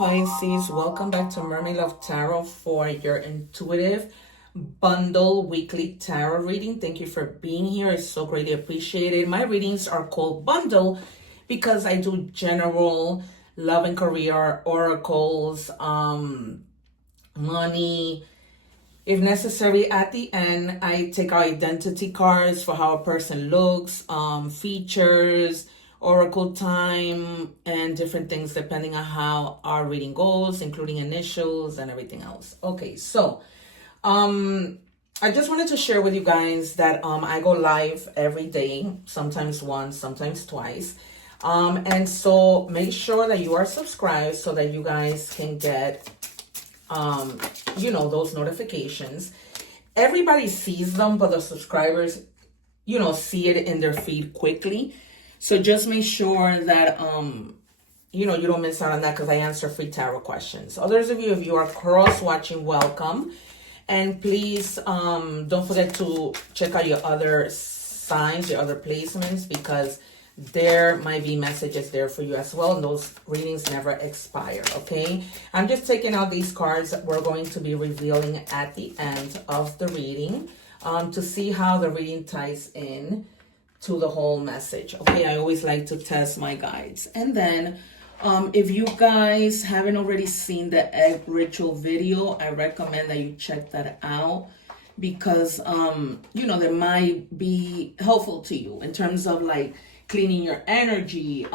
Pisces, welcome back to Mermaid Love Tarot for your intuitive bundle weekly tarot reading. Thank you for being here. It's so greatly appreciated. My readings are called bundle because I do general love and career oracles, money. If necessary, at the end, I take our identity cards for how a person looks, features, oracle time, and different things depending on how our reading goes, including initials and everything else. Okay, so I just wanted to share with you guys that I go live every day, sometimes once, sometimes twice. And so make sure that you are subscribed so that you guys can get those notifications. Everybody sees them, but the subscribers, see it in their feed quickly. So just make sure that, you don't miss out on that because I answer free tarot questions. Others of you, if you are cross-watching, welcome. And please don't forget to check out your other signs, your other placements, because there might be messages there for you as well. And those readings never expire, okay? I'm just taking out these cards that we're going to be revealing at the end of the reading to see how the reading ties in to the whole message. Okay, I always like to test my guides. And then if you guys haven't already seen the egg ritual video, I recommend that you check that out because that might be helpful to you in terms of like cleaning your energy,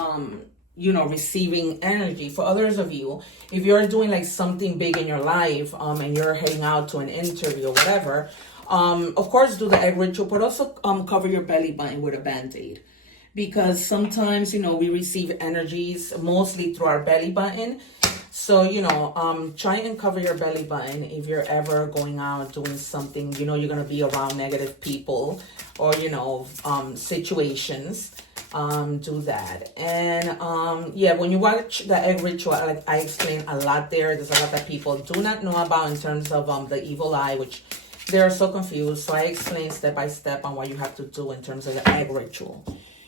receiving energy. For others of you, if you're doing like something big in your life and you're heading out to an interview or whatever, of course, do the egg ritual, but also cover your belly button with a band-aid. Because sometimes, we receive energies mostly through our belly button. So, try and cover your belly button if you're ever going out doing something, you're going to be around negative people or, situations. Do that. And when you watch the egg ritual, like I explain a lot there. There's a lot that people do not know about in terms of the evil eye, which they're so confused. So I explain step by step on what you have to do in terms of the egg ritual.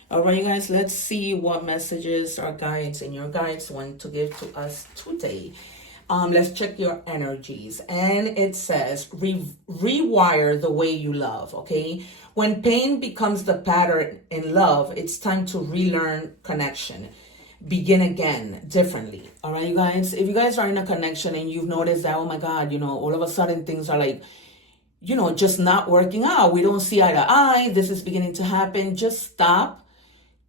All right, you guys, let's see what messages our guides and your guides want to give to us today. Let's check your energies. And it says, rewire the way you love, okay? When pain becomes the pattern in love, it's time to relearn connection. Begin again differently. All right, you guys? If you guys are in a connection and you've noticed that, oh my God, all of a sudden things are like, just not working out. We don't see eye to eye. This is beginning to happen. Just stop.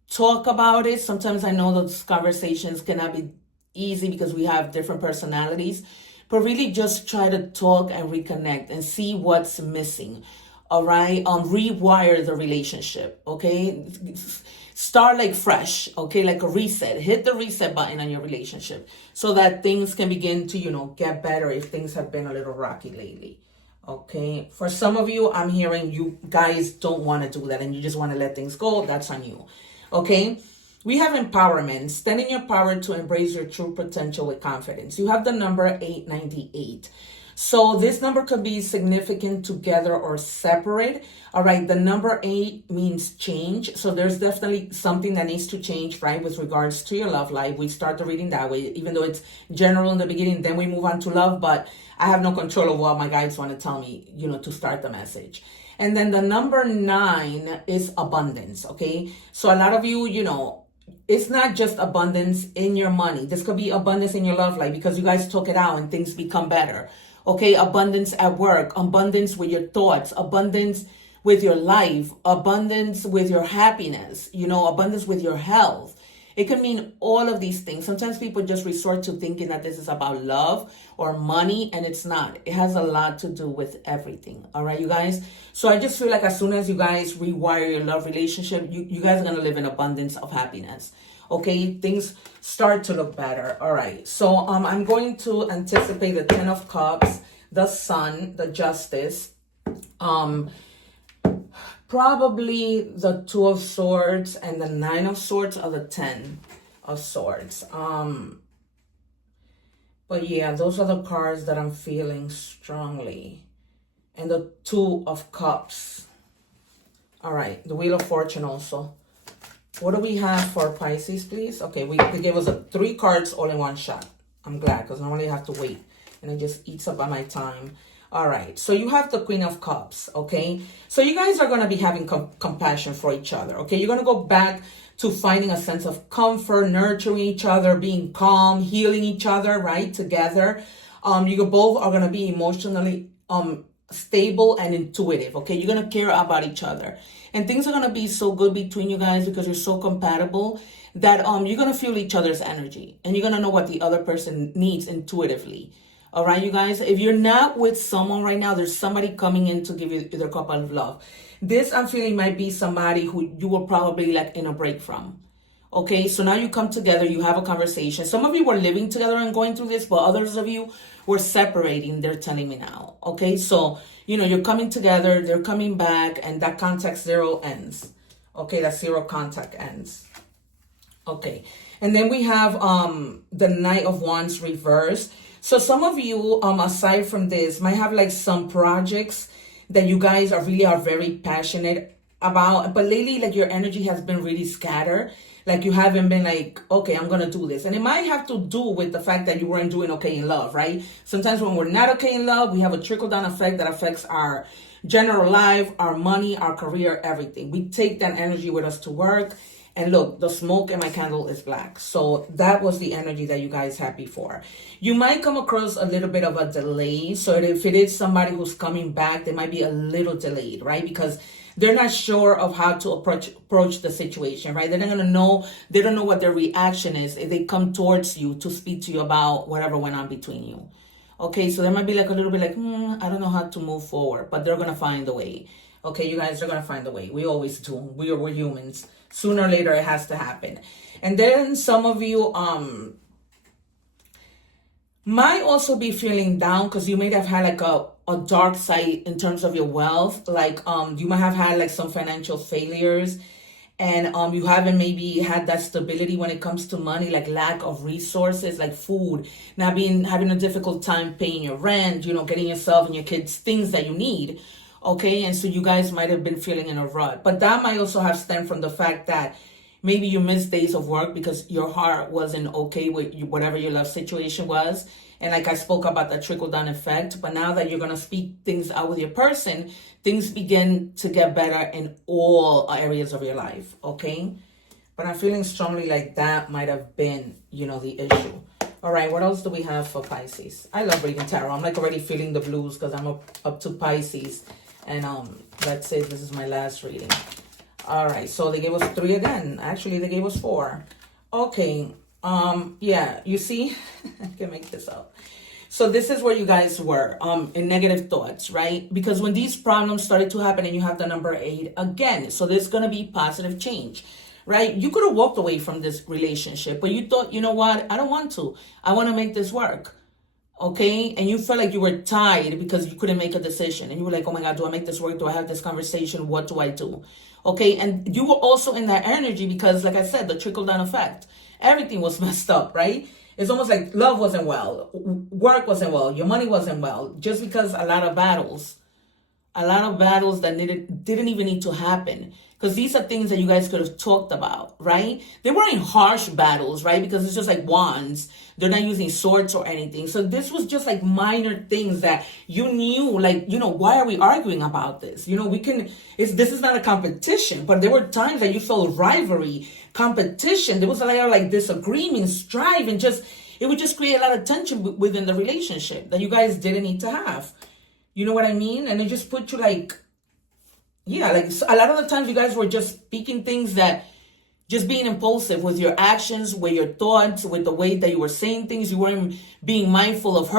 Talk about it. Sometimes I know those conversations cannot be easy because we have different personalities. But really just try to talk and reconnect and see what's missing. All right? Rewire the relationship. Okay? Start like fresh. Okay? Like a reset. Hit the reset button on your relationship so that things can begin to, get better if things have been a little rocky lately. Okay, for some of you, I'm hearing you guys don't want to do that and you just want to let things go. That's on you. Okay, we have empowerment. Stand in your power to embrace your true potential with confidence. You have the number 898. So this number could be significant together or separate. All right, the number 8 means change. So there's definitely something that needs to change, right, with regards to your love life. We start the reading that way, even though it's general in the beginning, then we move on to love. But I have no control of what my guides want to tell me, to start the message. And then the number 9 is abundance, okay? So a lot of you, it's not just abundance in your money. This could be abundance in your love life because you guys talk it out and things become better. Okay, abundance at work, abundance with your thoughts, abundance with your life, abundance with your happiness, abundance with your health. It can mean all of these things. Sometimes people just resort to thinking that this is about love or money, and it's not. It has a lot to do with everything. All right, you guys? So I just feel like as soon as you guys rewire your love relationship, you guys are going to live in abundance of happiness. Okay, things start to look better. All right, so I'm going to anticipate the 10 of Cups, the Sun, the Justice, probably the 2 of Swords and the 9 of Swords or the 10 of Swords. But yeah, those are the cards that I'm feeling strongly. And the 2 of Cups. All right, the Wheel of Fortune also. What do we have for Pisces, please? Okay, they gave us 3 cards all in one shot. I'm glad, because normally I have to wait and it just eats up on my time. All right, so you have the Queen of Cups, okay? So you guys are going to be having compassion for each other, okay? You're going to go back to finding a sense of comfort, nurturing each other, being calm, healing each other, right, together. You both are going to be emotionally stable and intuitive, okay? You're going to care about each other. And things are going to be so good between you guys because you're so compatible that you're going to feel each other's energy. And you're going to know what the other person needs intuitively. All right, you guys, if you're not with someone right now, there's somebody coming in to give you their cup of love. This, I'm feeling, might be somebody who you were probably like in a break from. Okay, so now you come together, you have a conversation. Some of you were living together and going through this, but others of you were separating, they're telling me now. Okay, so, you know, you're coming together, they're coming back, and that contact zero ends. Okay, that zero contact ends. Okay, and then we have the Knight of Wands reversed. So some of you, aside from this, might have like some projects that you guys are very passionate about. But lately, like your energy has been really scattered. Like you haven't been like, okay, I'm going to do this. And it might have to do with the fact that you weren't doing okay in love, right? Sometimes when we're not okay in love, we have a trickle-down effect that affects our general life, our money, our career, everything. We take that energy with us to work. And look, the smoke in my candle is black. So that was the energy that you guys had before. You might come across a little bit of a delay. So if it is somebody who's coming back, they might be a little delayed, right? Because they're not sure of how to approach the situation, right? They're not going to know. They don't know what their reaction is if they come towards you to speak to you about whatever went on between you. Okay, so there might be like a little bit like, I don't know how to move forward, but they're going to find a way. Okay, you guys are going to find a way. We always do. We're humans. Sooner or later, it has to happen. And then some of you might also be feeling down because you may have had like a dark side in terms of your wealth. Like you might have had like some financial failures, and you haven't maybe had that stability when it comes to money, like lack of resources, like food, having a difficult time paying your rent, you know, getting yourself and your kids things that you need. Okay, and so you guys might have been feeling in a rut. But that might also have stemmed from the fact that maybe you missed days of work because your heart wasn't okay with whatever your love situation was. And like I spoke about that trickle-down effect. But now that you're going to speak things out with your person, things begin to get better in all areas of your life. Okay, but I'm feeling strongly like that might have been, you know, the issue. All right, what else do we have for Pisces? I love reading tarot. I'm like already feeling the blues because I'm up to Pisces. And that's it. This is my last reading. All right, so they gave us 3 again. Actually, they gave us 4. Okay, yeah, you see? I can make this up. So this is where you guys were in negative thoughts, right? Because when these problems started to happen and you have the number 8 again, so there's going to be positive change, right? You could have walked away from this relationship, but you thought, you know what? I don't want to. I want to make this work. Okay, and you felt like you were tired because you couldn't make a decision. And you were like, oh my God, do I make this work? Do I have this conversation? What do I do? Okay, and you were also in that energy because, like I said, the trickle-down effect. Everything was messed up, right? It's almost like love wasn't well. Work wasn't well. Your money wasn't well. Just because a lot of battles that didn't even need to happen. Because these are things that you guys could have talked about, right? They weren't harsh battles, right? Because it's just like wands. They're not using swords or anything. So this was just like minor things that you knew, like, you know, why are we arguing about this? You know, this is not a competition, but there were times that you felt rivalry, competition. There was a lot of like disagreement, strife, and it would just create a lot of tension within the relationship that you guys didn't need to have. You know what I mean? And it just put you like, yeah, like a lot of the times you guys were just speaking things that just being impulsive with your actions, with your thoughts, with the way that you were saying things. You weren't being mindful of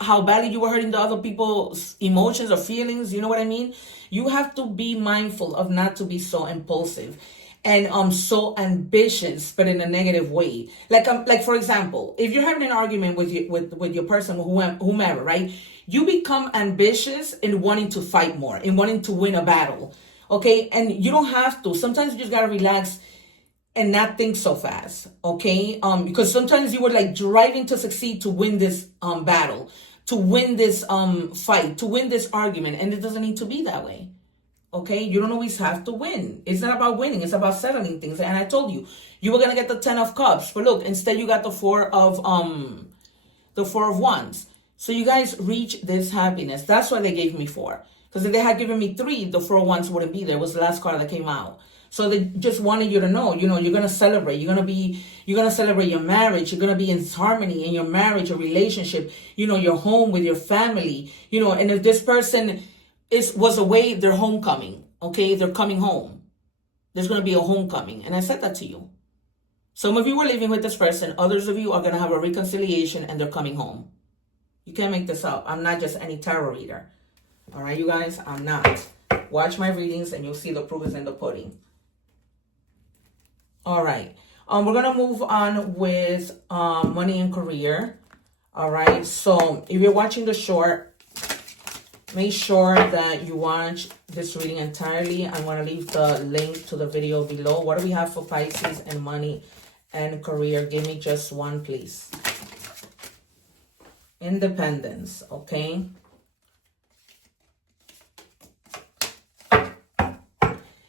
how badly you were hurting the other people's emotions or feelings. You know what I mean? You have to be mindful of not to be so impulsive and so ambitious, but in a negative way. Like for example, if you're having an argument with your person, whomever, right? You become ambitious in wanting to fight more, in wanting to win a battle, okay? And you don't have to. Sometimes you just gotta relax and not think so fast, okay? Because sometimes you were like driving to succeed to win this battle, to win this fight, to win this argument, and it doesn't need to be that way, okay? You don't always have to win. It's not about winning. It's about settling things. And I told you, you were gonna get the 10 of Cups, but look, instead you got the 4 of the Four of Wands. So you guys reach this happiness. That's why they gave me 4. Because if they had given me 3, the Four of Wands wouldn't be there. It was the last card that came out. So they just wanted you to know, you're going to celebrate. You're going to celebrate your marriage. You're going to be in harmony in your marriage, your relationship, your home with your family, and if this person was away, they're homecoming. Okay. They're coming home. There's going to be a homecoming. And I said that to you. Some of you were living with this person. Others of you are going to have a reconciliation and they're coming home. You can't make this up. I'm not just any tarot reader. All right, you guys, I'm not. Watch my readings and you'll see the proof is in the pudding. All right. We're going to move on with money and career. All right. So if you're watching the short, make sure that you watch this reading entirely. I'm going to leave the link to the video below. What do we have for Pisces and money and career? Give me just one, please. Independence, okay?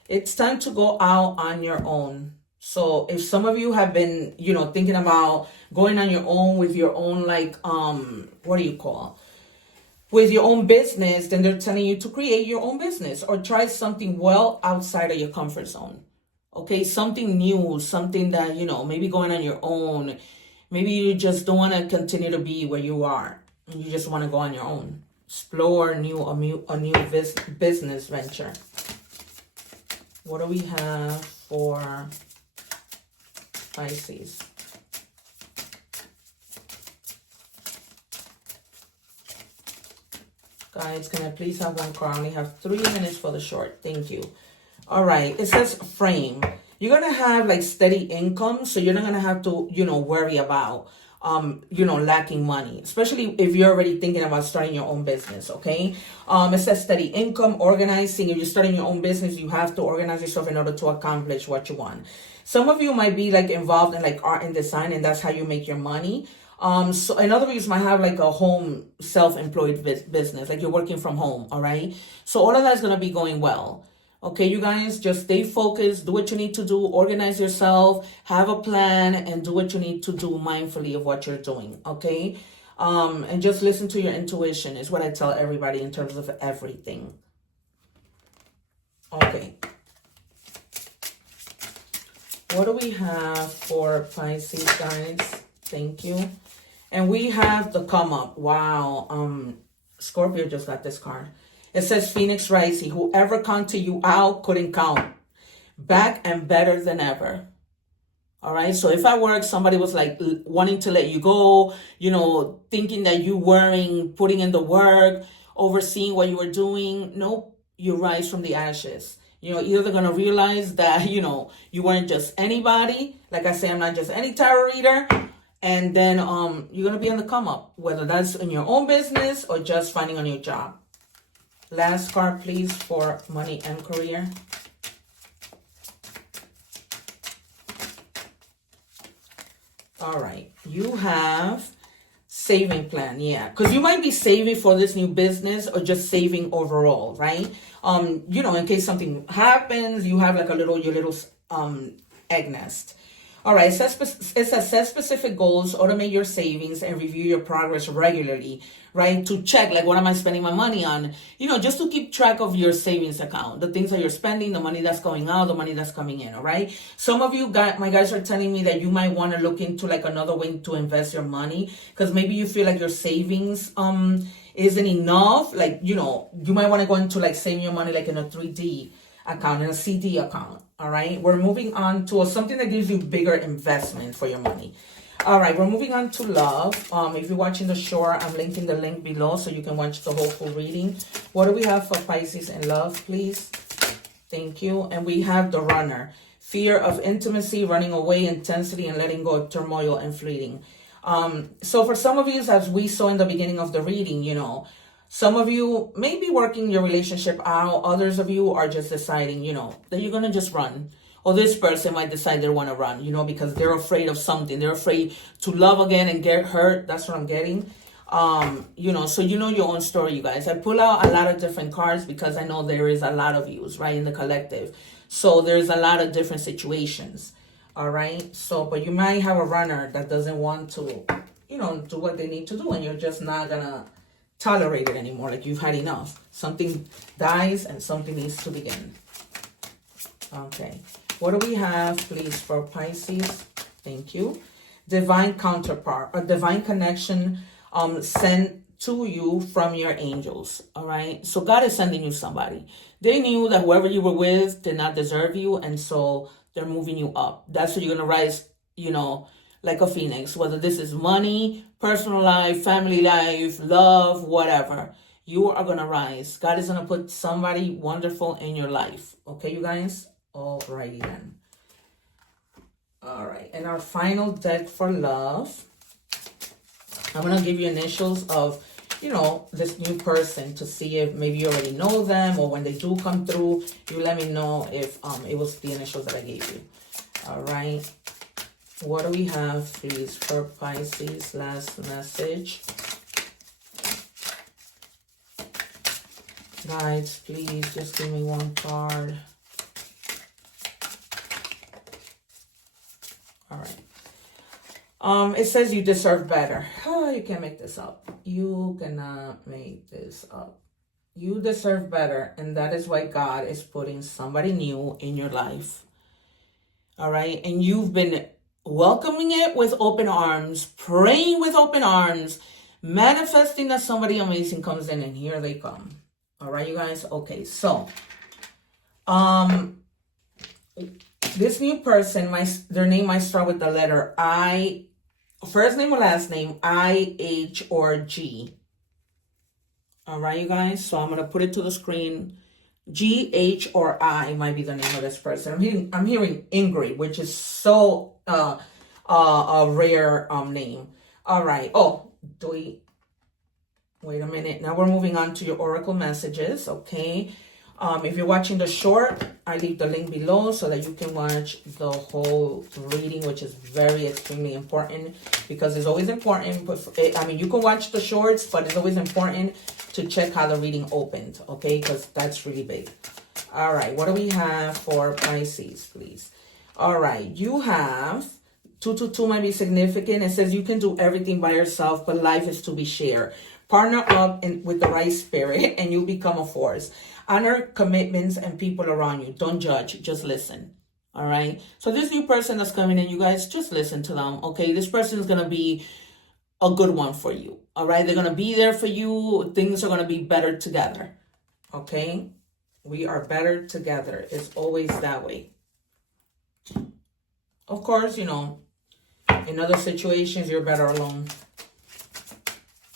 It's time to go out on your own. So if some of you have been, thinking about going on your own with your own, what do you call? With your own business, then they're telling you to create your own business or try something well outside of your comfort zone. Okay, something new, something that, maybe going on your own. Maybe you just don't want to continue to be where you are. And you just want to go on your own. Explore a new business venture. What do we have for Pisces? Guys, can I please have one card? I only have 3 minutes for the short. Thank you. All right. It says frame. You're going to have steady income. So you're not going to have to, worry about, lacking money, especially if you're already thinking about starting your own business. Okay. It says steady income, organizing. If you're starting your own business, you have to organize yourself in order to accomplish what you want. Some of you might be involved in art and design, and that's how you make your money. So in other words, you might have a home self-employed business, you're working from home. All right. So all of that's going to be going well. Okay, you guys, just stay focused, do what you need to do, organize yourself, have a plan, and do what you need to do mindfully of what you're doing, okay? And just listen to your intuition is what I tell everybody in terms of everything. Okay. What do we have for Pisces, guys? Thank you. And we have the come up. Wow. Scorpio just got this card. It says Phoenix Rising. Whoever counted you out couldn't count. Back and better than ever. All right. So if at work somebody was wanting to let you go, thinking that you weren't putting in the work, overseeing what you were doing. Nope. You rise from the ashes. Either they're going to realize that, you weren't just anybody. Like I say, I'm not just any tarot reader. And then you're going to be on the come up, whether that's in your own business or just finding a new job. Last card, please, for money and career. All right. You have saving plan. Yeah. Because you might be saving for this new business or just saving overall, right? In case something happens, you have your little egg nest. All right, it says set specific goals, automate your savings, and review your progress regularly, right? To check, what am I spending my money on? Just to keep track of your savings account, the things that you're spending, the money that's going out, the money that's coming in, all right? Some of you, my guys are telling me that you might want to look into another way to invest your money because maybe you feel like your savings isn't enough. You might want to go into saving your money in a 3D account, in a CD account. All right, we're moving on to something that gives you bigger investment for your money. All right, we're moving on to love. If you're watching the short, I'm linking the link below so you can watch the whole full reading. What do we have for Pisces and love, please? Thank you. And we have the runner. Fear of intimacy, running away, intensity, and letting go of turmoil and fleeting. So for some of you, as we saw in the beginning of the reading, some of you may be working your relationship out. Others of you are just deciding, that you're going to just run. Or this person might decide they want to run, because they're afraid of something. They're afraid to love again and get hurt. That's what I'm getting. So your own story, you guys. I pull out a lot of different cards because I know there is a lot of yous, right, in the collective. So there's a lot of different situations. All right. So, but you might have a runner that doesn't want to, do what they need to do, and you're just not gonna tolerate it anymore. Like, you've had enough. Something dies and something needs to begin. Okay. What do we have, please, for Pisces? Thank you. Divine counterpart, a divine connection sent to you from your angels. All right. So God is sending you somebody. They knew that whoever you were with did not deserve you, and so they're moving you up. That's what you're gonna rise, like a phoenix. Whether this is money, personal life, family life, love, whatever, you are gonna rise. God is gonna put somebody wonderful in your life. Okay, you guys? Alrighty then. All right, and our final deck for love. I'm gonna give you initials of, this new person to see if maybe you already know them, or when they do come through, you let me know if it was the initials that I gave you. All right. What do we have, please, for Pisces? Last message. Guys, please just give me one card. All right. It says you deserve better. Oh, you can't make this up. You cannot make this up. You deserve better, and that is why God is putting somebody new in your life. All right, and you've been welcoming it with open arms, praying with open arms, manifesting that somebody amazing comes in, and here they come. All right, you guys. Okay, so this new person, their name might start with the letter I, first name or last name, I, H, or G. All right, you guys. So I'm gonna put it to the screen. G, H, or I might be the name of this person. I'm hearing Ingrid, which is so a rare name. All right. Oh, wait a minute. Now we're moving on to your oracle messages. Okay. If you're watching the short, I leave the link below so that you can watch the whole reading, which is very extremely important, because it's always important. You can watch the shorts, but it's always important to check how the reading opened, okay? Because that's really big. All right, what do we have for Pisces, please? All right, you have 222 might be significant. It says you can do everything by yourself, but life is to be shared. Partner up with the right spirit, and you become a force. Honor commitments and people around you. Don't judge, just listen. All right. So this new person that's coming in, you guys just listen to them. Okay. This person is going to be a good one for you. All right. They're going to be there for you. Things are going to be better together. Okay. We are better together. It's always that way. Of course, in other situations, you're better alone.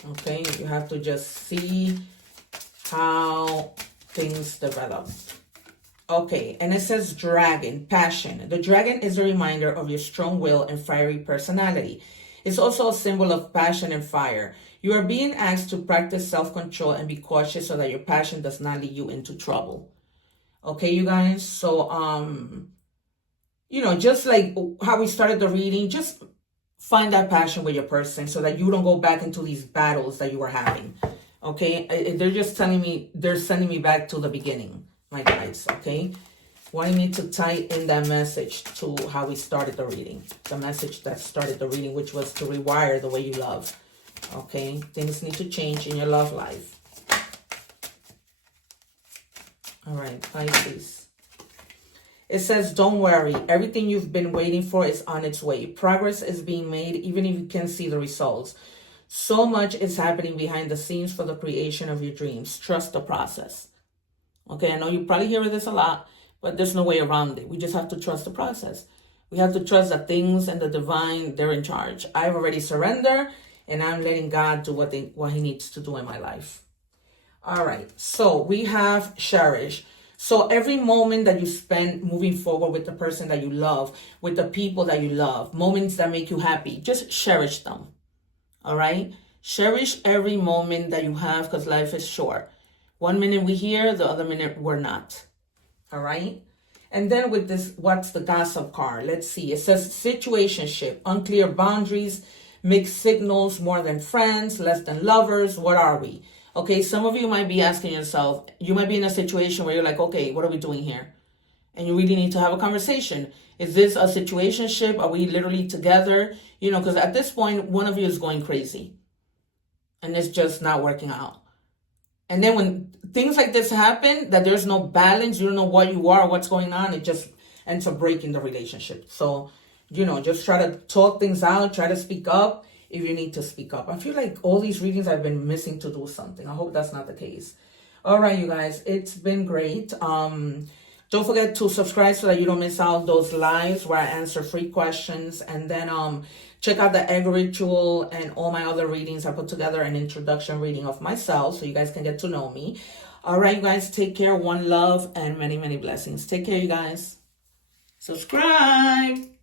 Okay. You have to just see how things develop. Okay, and it says dragon, passion. The dragon is a reminder of your strong will and fiery personality. It's also a symbol of passion and fire. You are being asked to practice self-control and be cautious so that your passion does not lead you into trouble. Okay, you guys? So, just like how we started the reading, just find that passion with your person so that you don't go back into these battles that you were having. Okay, they're just telling me, they're sending me back to the beginning, my guys, okay? Wanting me to tie in that message to how we started the reading. The message that started the reading, which was to rewire the way you love, okay? Things need to change in your love life. All right, Pisces. It says, don't worry. Everything you've been waiting for is on its way. Progress is being made, even if you can't see the results. So much is happening behind the scenes for the creation of your dreams. Trust the process. Okay, I know you probably hear this a lot, but there's no way around it. We just have to trust the process. We have to trust that things and the divine, they're in charge. I've already surrendered, and I'm letting God do what he needs to do in my life. All right, so we have cherish. So every moment that you spend moving forward with the person that you love, with the people that you love, moments that make you happy, just cherish them. All right? Cherish every moment that you have, because life is short. 1 minute we're here, the other minute we're not. All right? And then with this, what's the gossip card? Let's see. It says situationship, unclear boundaries, mixed signals, more than friends, less than lovers. What are we? Okay, some of you might be asking yourself, you might be in a situation where you're like, okay, what are we doing here? And you really need to have a conversation. Is this a situationship? Are we literally together? You know, because at this point, one of you is going crazy and it's just not working out. And then when things like this happen, that there's no balance, you don't know what you are, what's going on, it just ends up breaking the relationship. So, you know, just try to talk things out, try to speak up if you need to speak up. I feel like all these readings I've been missing to do something. I hope that's not the case. All right, you guys, it's been great. Don't forget to subscribe so that you don't miss out those lives where I answer free questions. And then check out the egg ritual and all my other readings. I put together an introduction reading of myself so you guys can get to know me. All right, you guys, take care. One love and many, many blessings. Take care, you guys. Subscribe.